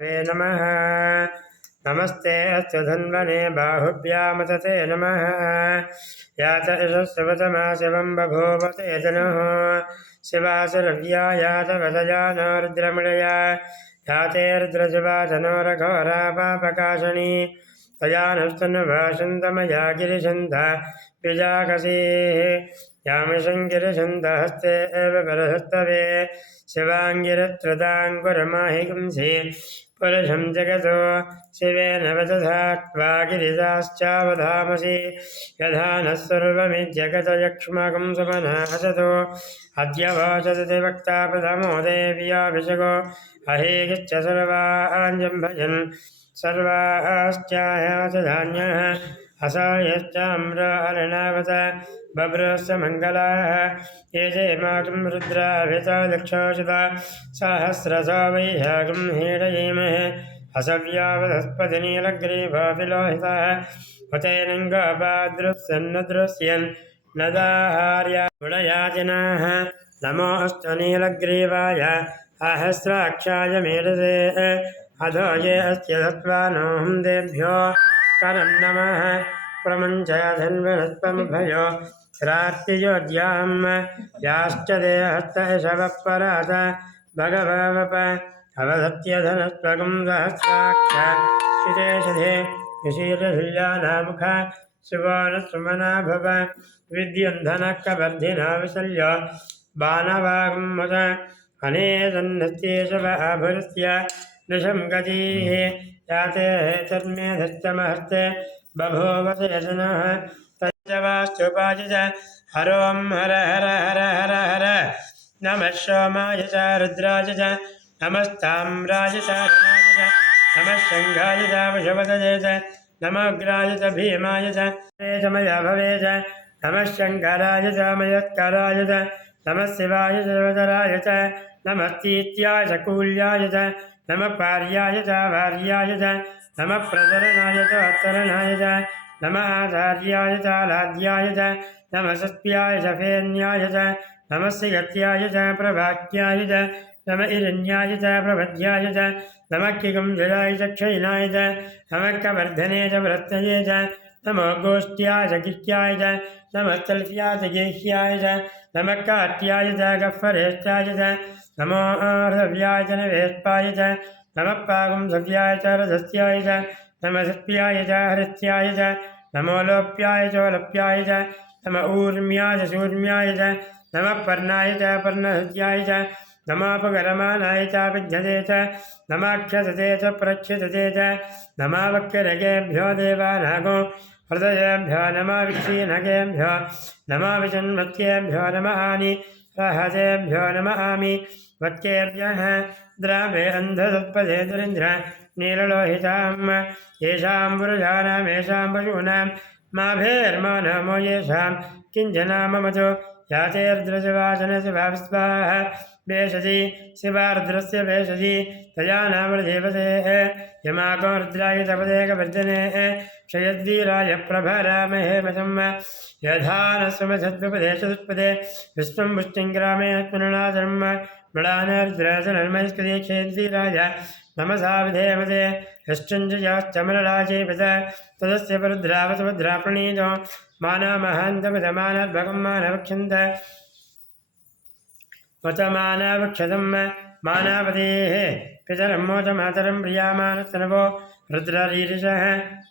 नमः। नमस्ते अस्तु धन्वने बाहुभ्यामतते नमः। यात यशस्वतमा शिवं बभूवते जनुः शिवासुरव्या यात वदया नो रुद्रमृळया याते रुद्रशिवा धनोरघोरा पापकाशनी तया नस्तनुभाषन्तमया गिरिशन्ध विजाकसीः यामशङ्गिरिशन्धहस्ते एव परहस्तवे शिवाङ्गिरत्रदाङ्कुरमाहिंसि पुरुषं जगतो शिवेन वचसा त्वा गिरिजाश्चावधामसि यथा नः सर्वमिज्जगतयक्ष्मकं सुमनः हसतो अद्य वाचते वक्ता प्रथमो देव्याभिषेको अहेगिश्च सर्वाञ्जं भजन् सर्वाश्चायाच धान्यः असायश्चाम्रार्णावत बभ्रश्च मङ्गलाः ये चे मातुं रुद्राभिता दक्षोषिता सहस्रशो वैशाखं हीडयेमहे असव्यावधस्पतिनीलग्रीवाभिलोहितः उतैनङ्गपादृस्यन्नदृश्यन् नदाहार्या गुणयाजिनाः नमोऽस्तु नीलग्रीवाय सहस्राक्षाय मेधसे अधो ये अस्य सत्त्वानोऽहं देभ्यो करं नमः प्रमुञ्चय धन्वनस्त्वमुभयो रात्रियोद्यां याश्च ते हस्तशवपरात भगवप अवधत्यधनस्त्वगं सहस्राक्ष शिते विशीलशल्यानामुख शिवानसुमना भव विद्युन्धनकवर्धिना विशल्य बाणवागमुद अनेसन्नस्त्येशवभुरस्य नृशं गतिः याते तन्मेधस्तमहस्ते बभूवसे जनः तच्चवास्तुपाय हरों हर हर हर हर हर नमः सोमाय च रुद्राय च नमस्ताम्राय च रुणाय च नमः शङ्घाय च वशवदये च नमोग्राय च भीमाय च मया भवे च नमः शङ्कराय च मयत्कराय च नमः शिवाय च वदराय च नमस्तीत्याय च कूल्याय च नमः पार्याय च भार्याय च नमः प्रचरणाय च अत्तरणाय च नमः आचार्याय च लाद्याय च नमः सत्याय च फेन्याय च नमः सिगत्याय च प्रभाक्याय च नमः इरण्याय च प्रभद्याय च नमः किगुंजयाय च क्षयिनाय च नमः कवर्धने च वृत्तये च नमो गोष्ठ्याय च किक्याय च नमः तल्फ्याय च गेह्याय च नमः काट्याय च गह्वरेष्ठाय च नमो आर्धव्याय च नवेष्पाय च नमः पागुंसव्याय च रथस्याय च नमः सत्याय च हरित्याय च नमो लोप्याय च लप्याय च नमः ऊर्म्याय च शूर्म्याय च नमः पर्णाय च पर्णहत्याय च नमोपगरमानाय च विद्यते च नमाक्षसते च प्रक्षितते च नमः वक्करगेभ्यो देवानागो हृदयेभ्यो नमः विक्षीणगेभ्यो नमः विजन्मत्येभ्यो नमः आनि रहसेभ्यो नमः आमि वक्केभ्यः द्रावे अन्धसत्पदे दुरिन्द्र नीललोहितां येषां पुरुषाणां येषां पशूनां माभेर्मा नमो येषां किञ्जनाममतो यातेर्द्रजवाचनशिवास्वाः भेषजी शिवार्द्रस्य भेषजी तया नामदेवतेः यमाको रुद्राय तपदेकवर्जने क्षयद्वीराय प्रभरामहे मतं यथा न सुमसद्विपदे चतुष्पदे विश्वं पुष्टिं ग्रामे पुनराधर्म मृडानर्द्रासनर्मस्कृते क्षेद्वीराय नमसा विधेमते यश्चन्द्रयाश्चमलराजेपद तदस्य परुद्रावसुभद्राप्रणीतो मानामहान्तपदमानर्भगं मानवक्षन्त वचमानवक्षतं मानापतेः पितरं मोचमातरं प्रियामानस्तनवो रुद्ररीरिषः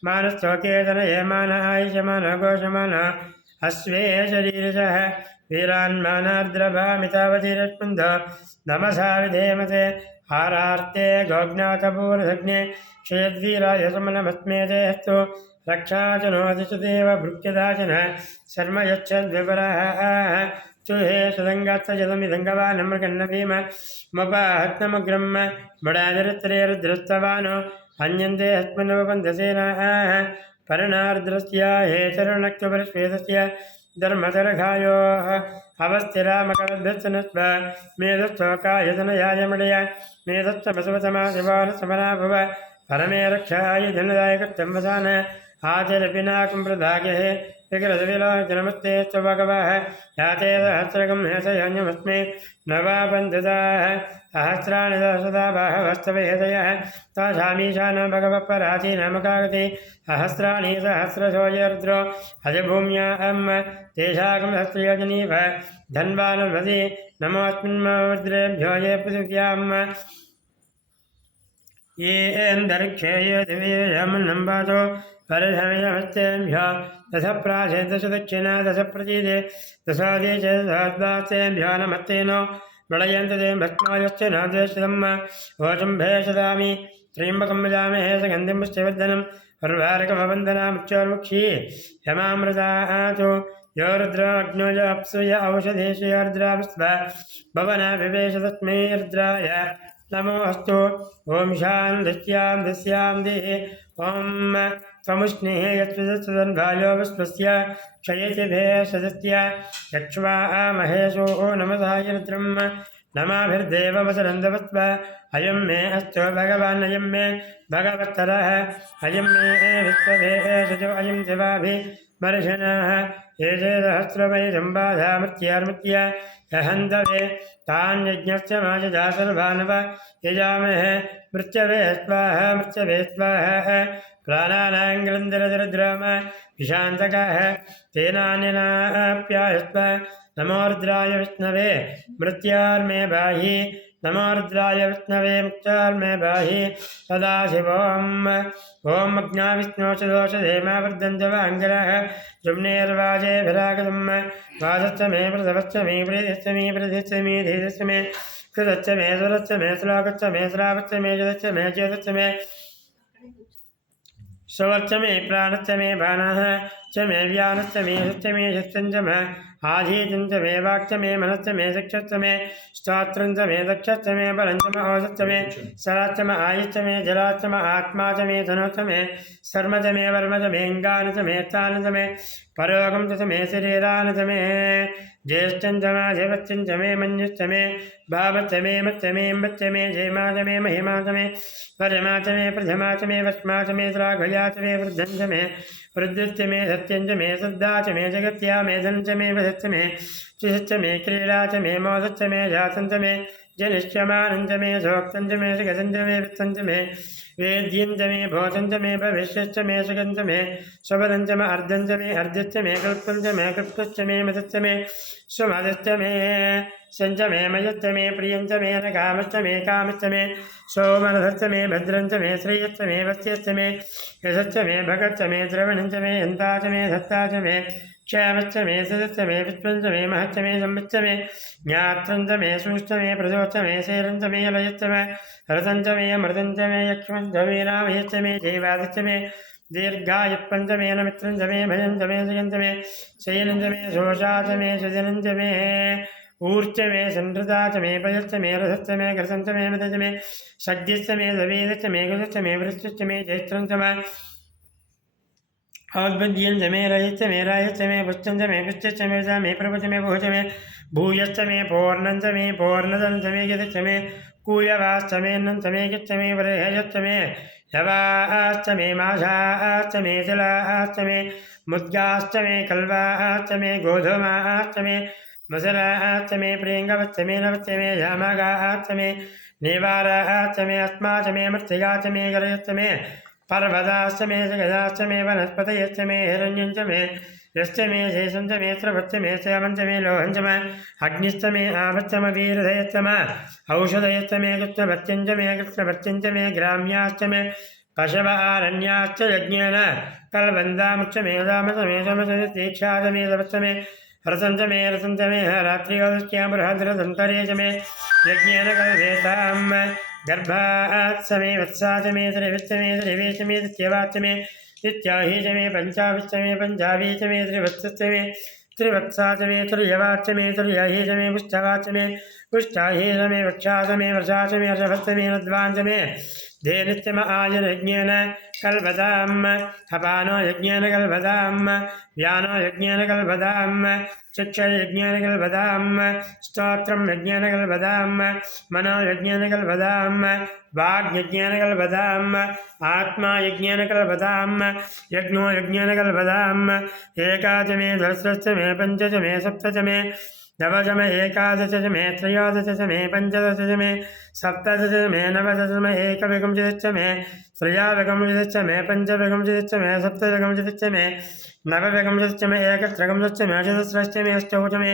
मानस्तोकेतनये मान आयुषमान घोषमान अश्वे शरीरिषः वीरान्मानार्द्रभामितावतीरस्पन्द नमसा विधेमते हारार्ते गोज्ञातपूर्धग्ने क्षेद्वीराय समनमस्मेते हस्तु रक्षाचनोदिशदेव भृत्यदाचन शर्म यच्छद्विपरः चुहे सुदङ्गात्सजदमिदङ्गवानमृगन्न भीम मुपाहत्नमग्रं बडादरित्रे रुद्रस्तवानो अन्यन्ते हस्मनवबन्धसेनाः पर्णार्द्रस्य हे चरणक्यपरिश्वेदस्य धर्मतरघायोः अवस्थिरामकरभ्यस्तनस्व मेधस्थोकायतनयाय मडय मेधस्थमसवतमा शिवानसमना भव परमे रक्षाय धनदायकत्यं वसान आचरपिनाकं प्रदागे विग्रहविलोचनमस्ते स्वभगवः याते सहस्रगं हेतयन्यमस्मै नवाबन्धुताः सहस्राणि दशदा बाहवस्तवेदयः तासामीशान भगवत्पराचीनमकागति सहस्राणि सहस्रशो यरुद्रो अजभूम्यां तेषाकं सहस्रयोजनीव धन्वानुमति नमोऽस्मिन्मद्रेभ्यो ये पृथिव्यां ये अन्तरिक्षे ये दिव्येयमन्नम्बातो परशमयमस्तेभ्यो दश प्राशे दश दक्षिणा दश प्रतीदे दशादे च सहस्रास्तेभ्यो नमस्तेनो वलयन्त ते भस्मायश्च नादेशं वोचम्भे सदामि त्र्यम्बकं वदामहे सुगन्धिं पुष्टिवर्धनम् उर्वारुकमवन्दनामुच्चोर्मुक्षी यमामृतातु यो रुद्राग्नो य अप्सु य औषधेषु य रुद्राविस्व भवनाभिवेश तस्मै रुद्राय नमोऽस्तु ॐ शान्तिस्यां दिस्यां देहि ॐ त्वमुष्णिः यत्सुदन्भायो विश्वस्य क्षयति भेषजस्य यक्ष्वा महेशो नमसाय रुद्रं नमाभिर्देववसरन्दवत्व अयं मे अस्तु भगवान् अयं मे भगवत्तरः अयं मे विश्वभेषजो अयं शिवाभिमर्शनः ये चे सहस्रमयि सम्बाधामृत्यार्मृत्या यहन्तवे तान् यज्ञस्य माजजा सर्वानव यजामहे मृत्यवे स्वाहा प्राणानां ग्रन्थरद्राम विशान्तकः तेनान्यनाप्यायस्व नमो रुद्राय विष्णवे मृत्यार्मे बाहि नमो रुद्राय विष्णवे मुक्तार्मे बाहि सदाशिवोम् ॐ अज्ञाविष्णोषदोषधेमा वर्धन्तवाङ्गरः जुम्नेर्वाजेभिरागतम् वादश्च मे प्रसवश्च मे प्रीतिश्च मे प्रधिश्च मे धीरश्च मे कृतश्च मे सुरश्च मे श्लोकश्च मे श्रावश्च मे जदश्च मे चेतश्च मे स्वच्च मे प्राणश्च मे बाणः च मे व्यानश्च मे शुश्च मे शिष्टञ्च मे आधीतं च मे वाक्च मे मनश्च मे शिक्षश्च मे स्तोत्रं च मे दक्षश्च मे बलञ्च मे औषश्च मे सराश्च मे आयुश्च मे जलाश्च मे आत्मा च मे धनुश्च मे शर्म च मे वर्म च मे अङ्गानि च मे स्थानि च मे परोगं च मे शरीरानि च मे ज्येष्ठं च मे देवत्यं च मे मन्युश्च मे भावश्च मे मच्च मे इम्बच्च मे जयमा च मे महिमा च मे परमा च मे प्रथमा च मे वस्मा च मे श्राघया च मे वृद्धं च मे वृद्धिश्च मे सत्यं च मे श्रद्धा च मे जगत्या मे धनं च मे वधश्च मे त्रिश्च मे क्रीडा च मे मोदश्च मे जातं च मे जनिष्यमानं च मे सोक्तं च मे सुगतं च मे वित्तं च मे वेद्यं च मे भूतं च मे भविष्यश्च मे सुगं च मे स्वपदं च मे अर्धं च मे अर्धश्च मे कल्पं च मे कल्पश्च मे मदश्च मे स्वमदश्च मे सञ्च मे मयश्च मे प्रियं च मे नकामश्च मे कामश्च मे सोमरथश्च मे भद्रं च मे श्रेयश्च मे वस्यश्च मे यशश्च मे भगश्च मे द्रवणं च मे हन्ता च मे धत्ता च मे क्षयमश्च मे सदश्च मे विश्वं च मे महश्च मे संविच्च मे ज्ञात्रं च मे सूश्च मे प्रजोश्च मे शैरं च मे लयश्च मे रथं च मे अमृतं च मे यक्ष्मं च मे रामयश्च मे जैवादश्च मे दीर्घायुप्पं च मे नमित्रं च मे भयं च मे सुयं च मे शयनं च मे शोषा च मे सुजनं च मे ऊर्च मे संहृता च मे पयश्च मे रथश्च मे घृतं च मे मदश्च मे सद्यश्च मे सवेदश्च मे गुजश्च मे वृश्चिश्च मे जैत्रं च मे औद्बद्यं च मे रयश्च मे रायश्च मे पुष्टं च मे पुष्टश्च मे च मे प्रभुच मे भुज मे भूयश्च मे पूर्णं च मे पूर्णदं च मे यदश्च मे कूयवाश्च मे नं च मे यच्च मे वरेहयश्च मे यवाश्च मे माषाश्च मे जलाश्च मे मुद्गाश्च मे कल्वाश्च मे गोधूमाश्च मे मसराश्च मे प्रियङ्गवश्च मे नवश्च मे यामगाश्च मे निवाराश्च मे अस्मा च मे मृत्तिकाश्च मे गरयश्च मे पर्वताश्च मे जगदाश्च मे वनस्पतयश्च मे हिरण्यं च मे यश्च मे शेषं च मे स्रवश्च मे श्यामं च मे लोहं च मे अग्निश्च मे आवश्च मे वीरधयश्च मे औषधयश्च मे कृष्णभत्यं च मे कृष्णभत्यं च मे ग्राम्याश्च मे पशवारण्याश्च यज्ञेन कल्बन्दामुच्च मे राम च मे समसतीक्षा च मे तपश्च मे रसं च मे रात्रियोदस्यां बृहद्रदन्तरे च मे यज्ञेन कल्पेतां गर्भात् च मे वत्सा च मे त्रिविच्च मे त्रिवेच मे दित्यवाच्च मे दित्याहि च मे पञ्चाविच्च मे पञ्चावी च मे त्रिवत्सश्च मे त्रिवत्सा च मे त्रियवाच्च मे त्रियाहि च मे पुष्टवाच्च मे पुष्टाहि च मे वक्षा च मे वर्षा च मे अर्षभश्च मे नद्वान् च मे धेनुच्चम आयुर्यज्ञेन कल्पताम् अपानो यज्ञेन कल्पताम् व्यानो यज्ञेन कल्पताम् चक्षुर्यज्ञेन कल्पताम् स्तोत्रं यज्ञेन कल्पताम् मनो यज्ञेन कल्पताम् वाग्यज्ञेन कल्पताम् आत्मा यज्ञेन कल्पताम् यज्ञो यज्ञेन कल्पताम् एकाच मे सहस्रश्च मे पञ्चच मे सप्तच मे नवच मे एकादश च मे त्रयोदश च मे पञ्चदश च मे सप्तदश च मे नवदश मे एकविंशतिश्च मे त्रयाविंशतिश्च मे पञ्चविंशतिश्च मे सप्तविंशतिश्च मे नवविंशतिश्च मे एकत्रिंशतिश्च मे चतुस्रश्च मे अष्टौच मे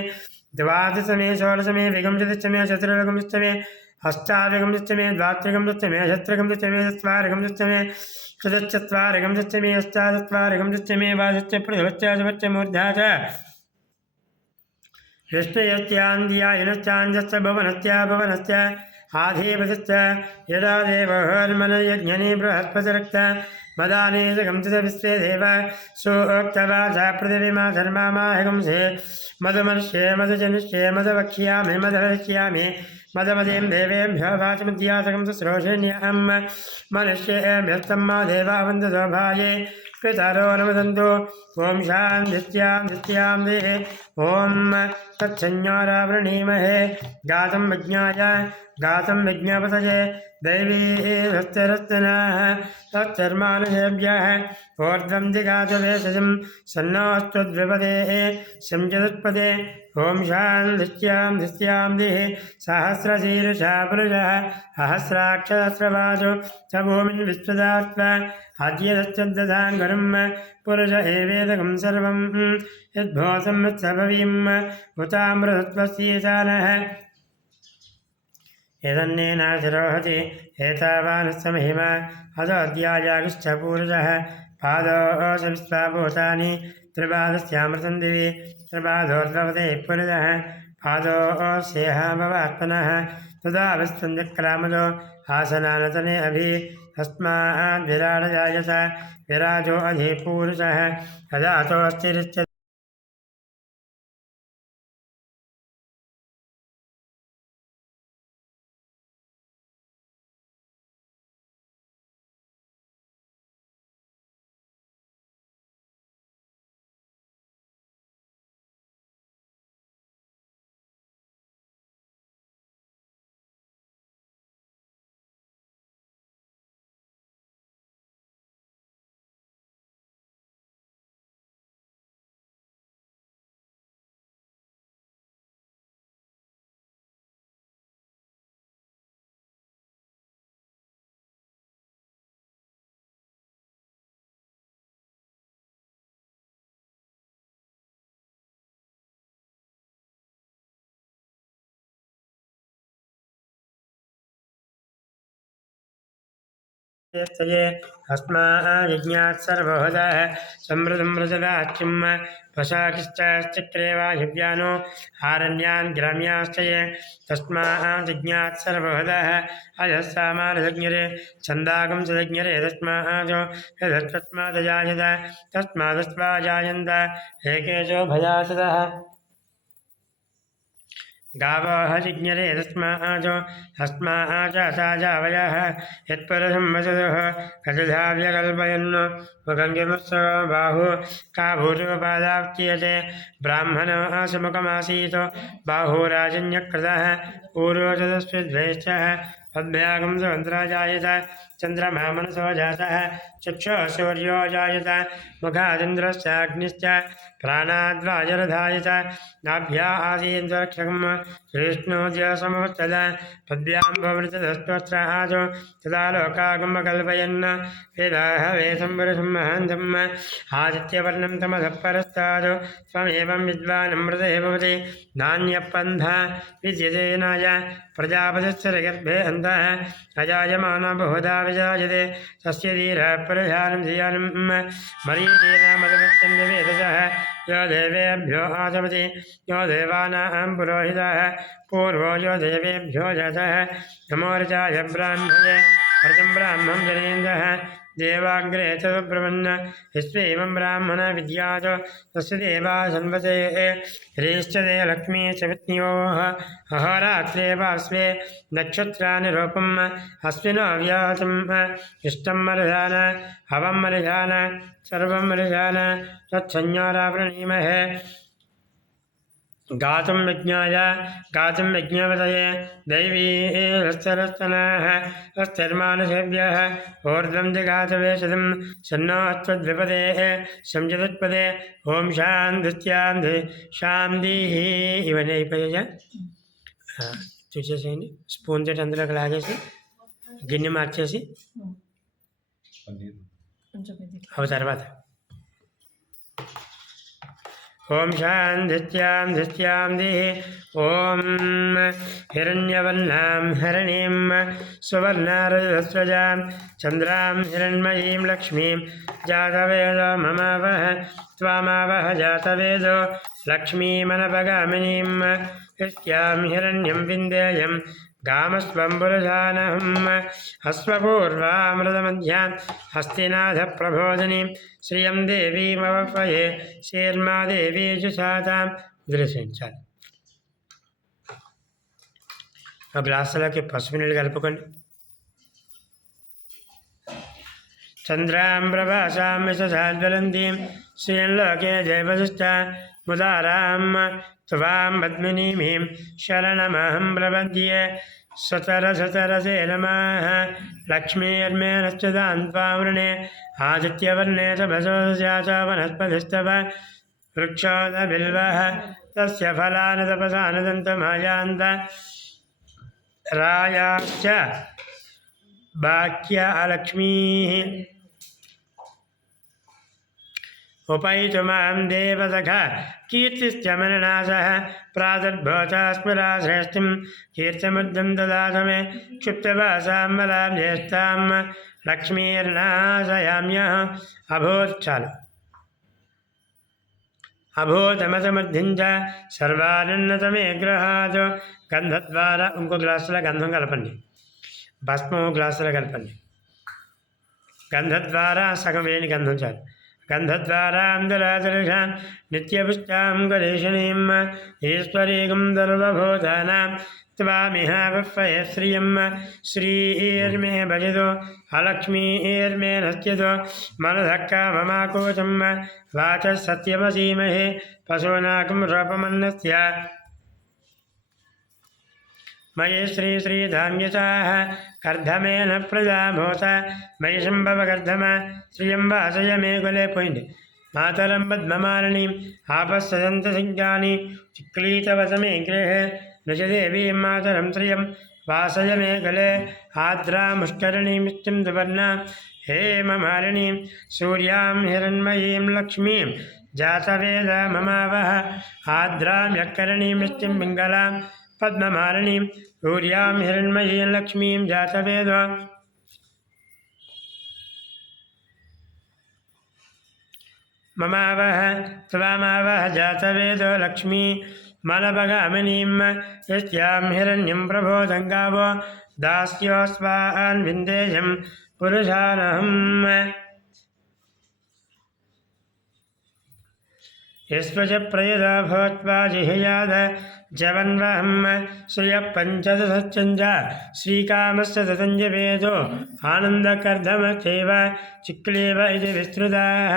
द्वादश मे षोडश मे विंशतिश्च मे चतुर्विंशतिश्च मे अष्टाविंशतिश्च मे द्वात्रिंशतिश्च मे षट्त्रिंशतिश्च मे चत्वारिंशतिश्च मे चतुश्चत्वारिंशतिश्च मे अष्टाचत्वारिंशतिश्च मे द्वादश प्रथमश्च मूर्धा च विष्णुयत्यान्द्यायनश्चान्द्यश्च भुवनश्च आधिपतिश्च यदा देवहर्मनयज्ञने बृहस्पतिरक्त मदाने जगंसित विश्वे देव सोक्तवाचा पृथिवीमा धर्मामाहगंसे मदमनुष्ये मदजनुष्ये मदवक्ष्यामि मदवक्ष्यामि मदमदीं देवेभ्यो वाचमद्यासकं सुश्रोषेण्यां मनुष्येभ्यस्तम्मा देवा वन्दसौभाये पितरो नमदन्तु ॐ शान्तिस्यां देहे ॐ तत्संज्ञारावृणीमहे गातं विज्ञाय गातं विज्ञापतये दैवी हस्तरस्तनाः तत्सर्मानुषेभ्यः ऊर्ध्वं दिगातवेशजं सन्नोऽस्तुद्विपदेः संचतुत्पदे ॐ शान्तिस्यां देहे सहस्रशीर्षा पुरुषः सहस्राक्षसहस्रवासो स भूमिन् विश्वदात्मा आद्यदश्चद्दधाङ्गरं पुरुष एवेदकं सर्वं यद्भूतं यत्सर्ववीम् उतामृतत्वस्येशानः एतन्नेनाशिरोहति एतावानस्य महिमा अदोऽध्यायागिश्च पूरुषः पादोऽस विश्वाभूतानि त्रिपादस्यामृतं दिवि त्रिपादोर्ध्वपदे पुरुषः पादोऽस्येह भवात्मनः तदा विस्पन्दक्रामदो आसनानतने अभि तस्माद्विराडजायत विराजो अधिपूरुषः अजातोऽस्तिरिच्यते अस्माज्ञात् सर्वोदः समृद्धं मृजदाच्युं वशाकिश्चक्रे वायुव्यानो आरण्यान् ग्राम्याश्च ये तस्माज्ञात् सर्वोदः अजस्सामानसज्ञरे छन्दागं सज्ञरे तस्माजो यदस्मादजायत तस्मादस्माजायन्त एकेशो भयासदः गावः जिज्ञरे तस्माजो अस्माजावयः यत्परशं वसदः कजधाव्यकल्पयन् मुखङ्गिमुत्सव बाहु का भूर्वपादाप्यते ब्राह्मणः सुमुखमासीत् बाहुराजन्यकृतः पूर्वचतुष्विद्वेष्टः पद्भ्यागं सुमन्त्राजायत चन्द्रमा मनसो जातः चक्षुः सूर्यो जायत मुखादिन्द्रश्चाग्निश्च प्राणाद्वायुर्धायत नाभ्या आसीन्द्रक्षकं विष्णुज्यसमुच्चद पद्भ्यां भवृतस्तोत्राहासो तदा लोकागम कल्पयन् वेदाः वेदं महन्तम् आदित्यवर्णं तमसः परस्तात् त्वमेवं विद्वानमृते भवति नान्यपन्था विद्यते नाय प्रजापतिश्च गर्भे अन्तः अजायमानो बहुधा विजायते तस्य धीरः प्रजानं धियानं मरीचेन मदमच्छन्दवेदसः यो देवेभ्यो आचमति यो देवानां पुरोहितः पूर्वो यो देवेभ्यो जातः नमो ऋचाय ब्राह्मणे अर्जुं ब्राह्मं जनेन्द्रः देवाग्रे च ब्रह्मन् यस्वैवं ब्राह्मण विद्यात् तस्य देवा सन्वते ह्रीश्च ते लक्ष्मी च वित्न्योः अहोरात्रे वास्वे नक्षत्राणि रूपम् अस्मिनो व्याहतम् इष्टं मरुधान हवं मरुधान सर्वं मरुधान तत्संज्ञारावृणीमहे गातुं यज्ञवतये दैवी हस्तरस्तनाः हस्तिर्मानसेभ्यः ऊर्ध्वं जगातवेशदं सन्नो त्वद्विपदेः संजतत्पदे ॐ శాంతిః ఇవన్నీ అయిపోయాయా చూసేసేయండి స్పూన్ తోటి అందులోకి లాగేసి గిన్నె మార్చేసి అవి తర్వాత ఓం శాంతిః ఓం హిరణ్యవర్ణాం హరిణీం సువర్ణారజస్రజాం చంద్రాం హిరణ్మయీం లక్ష్మీం జాతవేదో మమావహ త్వామావహ జాతవేదో లక్ష్మీమనపగామినీం యస్యాం హిరణ్యం విందేయం गामस्वं पुरुषानहम् हस्वपूर्वामृतमध्यां हस्तिनाथप्रबोधिनीं श्रियं देवीमवफये श्रीर्मा देवी जुषातां దృశించాలి. ఆ గ్లాసులకి పసుపు నీళ్ళు కలుపుకోండి. చంద్రాం ప్రభాసాం యశసాజ్వలంతీం శ్రీయంలోకే జయవశిష్ట ముదారాం త్వాం పద్మినీమీం శరణమహం ప్రపద్యే సతరసే నమః లక్ష్మీర్మే నశ్చదాన్ త్వాం వృణే ఆదిత్యవర్ణే తపసోస్యాచ వనస్పతిస్తవ వృక్షోదబిల్వః తస్య ఫలాని తపసాని దంతమాయాంత రాయాశ్చ బాక్య లక్ష్మీః उपैतुमां देवसखा कीर्तिश्च मननासः प्रादुर्भूता श्रेष्ठिं कीर्तिमुद्यं ददातु मे क्षुप्तवासां बलां ज्येष्ठां लक्ष्मीर्नाशयाम्यः अभूतमसमृद्धिं च सर्वानुन्नतमे गृहात् गन्धद्वारा ఇంకో గ్లాసుల గంధం కలపండి. భస్మం గ్లాసుల కలపండి. గంధద్వారా సగం వేని గంధం చాలు. गन्धद्वारां दरादर्शां नित्यपुष्टां गणेशनीं ईश्वरीं सर्वभूतानां त्वामिहावफये श्रियं श्रीर्मे भजतो अलक्ष्मीर्मे नश्यतो मनधक्काममाकोचं वाचः सत्यमसीमहे पशूनाकं रूपमन्नस्य मयि श्रीधान्यसाः कर्धमेन प्रजाभूत मयि सम्भवकर्धम श्रियं वासय मे कुले पोयिण्ड् मातरं पद्ममालिनीम् आपस्सदन्तसञ्ज्ञानि चिक्लीतवसमे गृहे नृजदेवीं मातरं श्रियं वासय मे कुले आद्रामुष्करणीमित्यं सुवर्णां हेममालिनीं सूर्यां हिरण्मयीं लक्ष्मीं जातवेद ममावह आद्रां यक्करणीमित्यं पिङ्गलां पद्ममालिनीं सूर्यां हिरण्मयीं लक्ष्मीं जातवेद ममावह त्वामावह जातवेदो लक्ष्मी मलपगामिनीं यस्यां हिरण्यं प्रबोधं गावो दास्योऽस्वान् विन्देयं पुरुषानहम् यस्वच प्रयदा भवत्वा जिहयाद जवन्वहं श्रियपञ्चदशश्चञ्च श्रीकामस्य ततञ्जवेदो आनन्दकर्धमश्चैव चिक्लेव इति विस्तृताः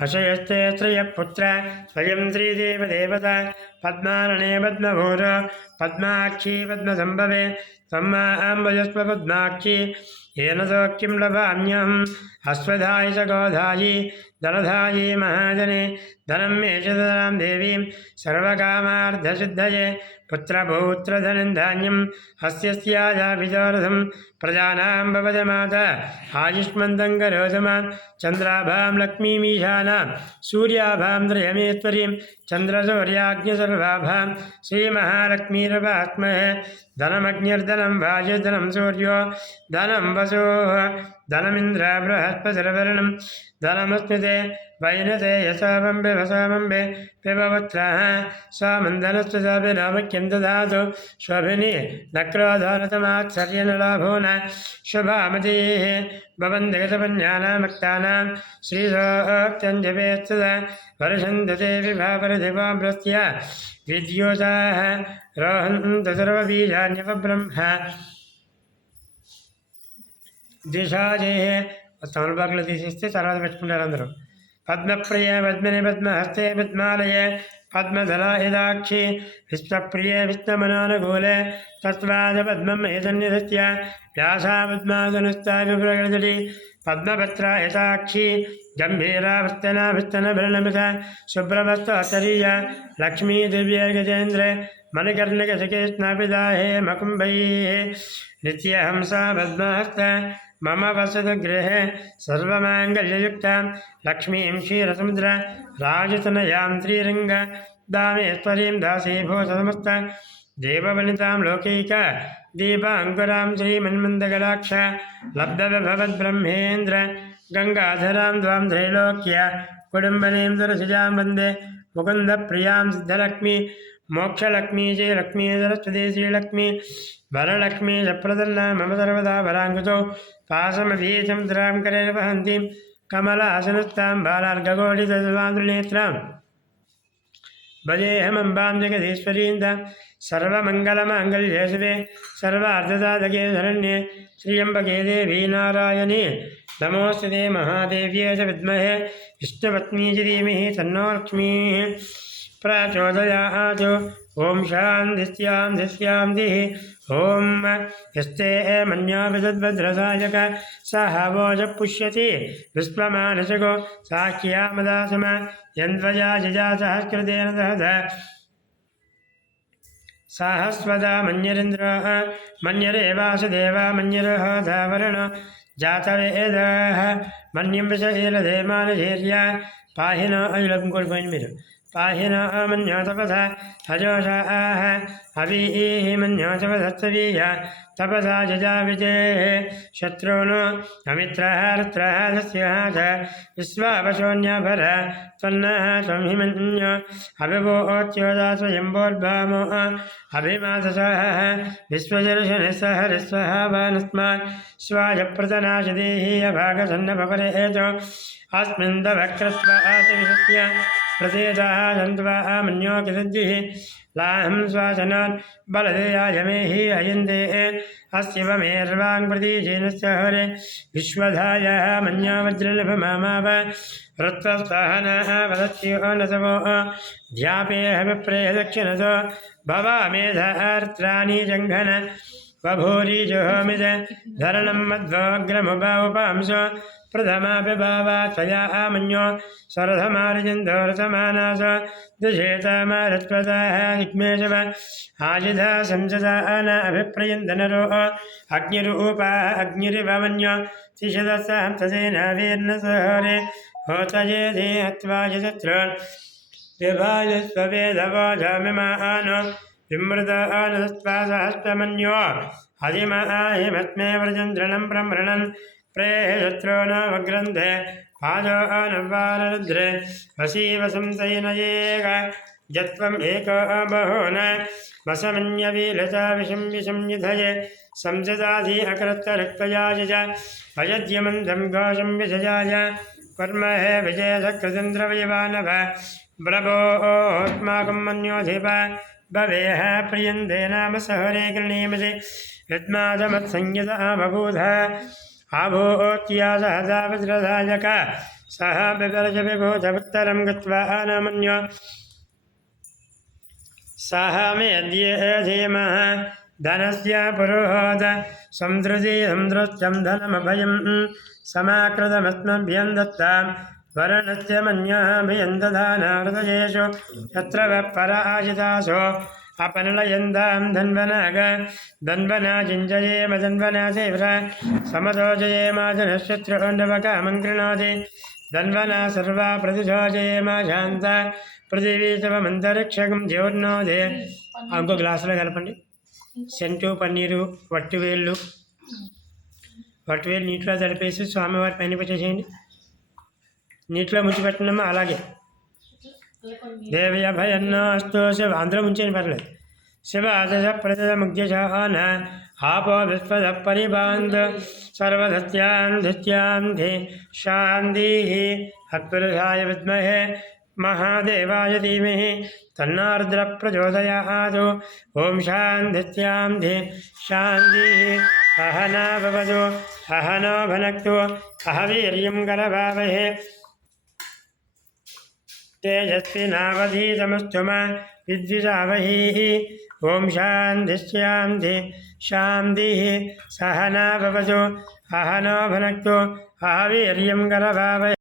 हर्षयस्ते श्रियपुत्र स्वयं श्रीदेवदेवता पद्मानने पद्मभूर पद्माक्षी पद्मसम्भवे सम्माम्बजस्व पद्माक्षी येन सौख्यं लभाम्यहम् अश्वधायि च गोधायि धनधायि महाजने धनं मे च ददां देवीं सर्वकामार्थसिद्धये पुत्रपौत्रधनं धान्यम् अस्यस्याजाभिजोरथं प्रजानां भवजमाता आयुष्मन्तं करोतु मां चन्द्राभां लक्ष्मीमीशानां सूर्याभां त्रयमेश्वरीं चन्द्रसूर्याग्निसर्वाभां श्रीमहालक्ष्मीरवास्महे धनमग्निर्धनं वायुर्धनं सूर्यो धनं वसुः धनमिन्द्र बृहस्पतिर्वरुणं धनमस्नुते वैनते यशोमम्बे वसोमम्बे पिबवत्रः स्वामन्दनस्तुताभिनामक्यं ददातु शोभिनी नक्रोधोनतमात्सर्यनलाभो न शुभामतीः भवन्दिगतपन्यानामक्तानां श्रीसोक्त्यञ्जपेस्तदा वर्षन्तु ते विभावरदिवामृत्य विद्योताः रोहन्तु सर्वबीजान्यपब्रह्म दिशाजे తమలపాకులు తీసిస్తే తర్వాత పెట్టుకుంటారు అందరూ. పద్మప్రియ పద్మిని పద్మహస్తే పద్మాలయే పద్మధలాయుధాక్షి విశ్వప్రియ విష్ణమనానుకూలే తత్వాద పద్మం ఏతన్యసత్య వ్యాసా పద్మాసనస్థా విప్రగతి పద్మపత్రాయతాక్షి గంభీరావర్తనాభిస్తనభరణమిత శుభ్రవస్తరీయ లక్ష్మీ దివ్యగజేంద్ర మణికర్ణికశకేష్ణాపిదాహే మకుంభై నిత్యహంసా పద్మహస్త मम वसतु गृहे सर्वमाङ्गल्ययुक्तां लक्ष्मीं क्षीरसमुद्र राजतनयां श्रीरङ्ग दामेश्वरीं दासीभूतसमस्त देववनितां लोकैक दीपाङ्कुरां श्रीमन्मन्दगलाक्ष लब्धभवद्ब्रह्मेन्द्र गङ्गाधरां द्वां त्रैलोक्य कुटुम्बनीं सुरसिजां वन्दे मुकुन्दप्रियां सिद्धलक्ष्मी मोक्षलक्ष्मी जयलक्ष्मी सरस्वती श्रीलक्ष्मी वरलक्ष्मी जप्रदन्ना मम सर्वदा वराङ्कुतो पाशमभीसमुद्रां करे वहन्तीं कमलासनस्तां बालार्घगोलितद्वान्द्रनेत्रां भजेऽहमम्बां जगदीश्वरीं सर्वमङ्गलमाङ्गल्ये शिवे सर्वार्धसाधके शरण्ये त्र्यम्बके देवी नारायणी नमोऽस्तुते महादेव्ये च विद्महे विष्णुपत्नी च धीमहि तन्नो लक्ष्मीः प्रचोदयात् ओम शान्तिः ओम यस्ते मन्यो विदद्भद्रसायक सह वोज पुष्यति विश्वमानसको साख्यामदासम यन्त्वया जजा सहस्कृतेन दहद सहस्वदा मन्यरिन्द्रः मन्यरे वासुदेवा मन्यरः धावरण जातवेदः मन्यं विषहीलधेमानधीर्या पाहिन अयुलं कोल्पोइन मेरे पाहिन मन्यो तपसा हजोषाः अवीः मन्यो तपसत्सवीय तपसा जजा विजेः शत्रूनो अमित्रः रुद्रः दस्यः च विश्वापशोऽन्यभर त्वन्नः त्वं हि मन्यो अभिवोच्योदा स्वयम्भोर्भामो अभिमाससः विश्वजर्षणः सहरिस्वः वानस्मान् स्वायप्रतनाशदेहि अभागसन्नपरेतो अस्मिन् तवक्रस्व आतिविशस्य प्रसेदः दन्त्वाः मन्यो किसद्भिः लाहं श्वासनान् बलदेयाय मे हि अयन्ते अस्य वमेर्वाङ् प्रतीशेनस्य हरे विश्वधायः मन्यो वज्रनभमामाव रत्वस्वाहनः वदस्यो नसवो ध्यापेह विप्रेह दक्षिणतो भवामेधार्त्राणि जङ्घन बभूरिजुहोमिद धरणं मध्वोग्रमुपांसो प्रथमाभिभावा त्वया मन्यो सरथमार्जन्दोरथमानास दुषेतमारत्वतः विघ्मेशव आजिधा संसदा न अभिप्रयन्दनरो अग्निरूपा अग्निरिवमन्यो तिषदसहं तदेनावीर्नसहरे होतयेधे हत्वा यजत्र विभाजस्ववेदवोजमिमानो विमृतानस्त्वा सहस्रमन्यो अधिमाहिमत्मे व्रजन्द्रणं ब्रह्मणन् प्रेयत्रो नवग्रन्थे पादो नवारुद्रे वसीव संसयनयेग जत्वम् एको बहो न वसमन्यवीलता विषं विषंयुधये संसदाधि अकृत्तरक्तयाय च अयद्यमन्तं घोषं विषयाय कर्म हे विजयसकृतन्द्रवयवानभ ब्रभोऽस्माकं मन्योधिप भवेह प्रियन्ते नाम सहरे गृणीमसे यद्मादमत्संयतः बभूथ आभूत्या सहदावज्रधायक सह बिभर्ज विभूतमुत्तरं गत्वा नमन्यो सह मेऽद्य धीमः धनस्य पुरोहोद संधृति संधृत्यं धनमभयं समाकृतमस्मभ्यं दत्तां वरणस्य मन्यः भयं दधानाहृदयेषु यत्र पराजितासो अपनलयन्दां धन्वनाग धन्वना जिञ्जयेम धन्वना सेव्र समतो जयेमाजनशत्रुण्डवकामं कृणोति धन्वना सर्वा प्रतिशो जयेमा शान्त पृथिवीशवमन्तरिक्षकं ज्योर्नोदे ఇంకో గ్లాసులో కలపండి సెంటు పన్నీరు వట్టివేళ్ళు వట్టివేలు నీటిలో తడిపేసి స్వామివారి పైన పెట్టేసేయండి. నీటిలో ముంచిపెట్టడమ్మా అలాగే. దేవి అభయన్నాస్తు శివ అందరూ ముంచేయండి పర్లేదు. శివ దశ ప్రజ ముగ్ధశాన ఆపో విశ్వద పరిబాంధ సర్వసత్యాం ధిత్యాం ధి శాంతి అత్పురుషాయ విద్మహే महादेवाय धीमहि तन्नो रुद्रः प्रचोदयात्। ओम शान्तिस्यां धि शान्तिः सहना भवतु सहनो भुनक्तु सह वीर्यं करवावहै तेजस्विनावधीतमस्तु मा विद्विषावहै। ओम शान्तिस्यां धि शान्तिः सहना भवतु सहनो भुनक्तु सह वीर्यं करवावहै।